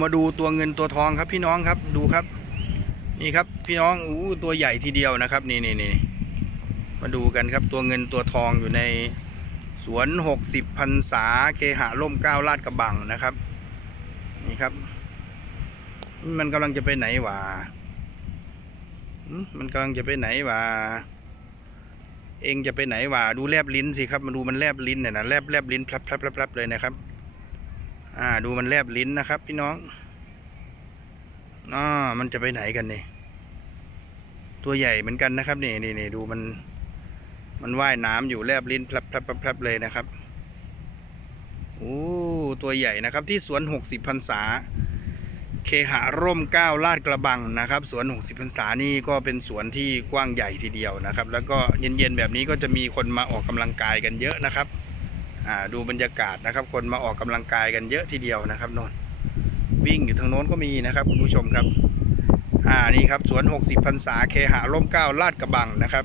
มาดูตัวเงินตัวทองครับพี่น้องครับดูครับ นี่ครับพี่น้องอู้ตัวใหญ่ทีเดียวนะครับนี่นี่นี่มาดูกันครับตัวเงินตัวทองอยู่ในสวน 60พันษาเคหะร่มเก้าลาดกระบังนะครับ นี่ครับ มันกำลังจะไปไหนวะมันกำลังจะไปไหนวะเองจะไปไหนวะดูแลบลิ้นสิครับมาดูมันแลบลิ้นเนี่ยนะแลบแลบลิ้นพลับพลับพลับเลยนะครับ อ่า ดูมันแลบลิ้นนะครับ พี่น้องอ่ามันจะไปไหนกันเนี่ยตัวใหญ่เหมือนกันนะครับนี่นี่นี่ดูมัน มันว่ายน้ำอยู่แลบลิ้นพลับพลับพลับเลยนะครับโอ้ตัวใหญ่นะครับ ที่สวนหกสิบพรรษา เคหะร่มเก้าลาดกระบังนะครับ สวน60พรรษานี่ก็เป็นสวนที่กว้างใหญ่ทีเดียวนะครับ แล้วก็เย็นๆแบบนี้ก็จะมีคนมาออกกำลังกายกันเยอะนะครับ ดูบรรยากาศนะครับ คนมาออกกำลังกายกันเยอะทีเดียวนะครับนนวิ่งอยู่ทางโน้นก็มีนะครับคุณผู้ชมครับอ่านี่ครับสวน 60พรรษาเคหะร่มเกล้าลาดกระบังนะครับ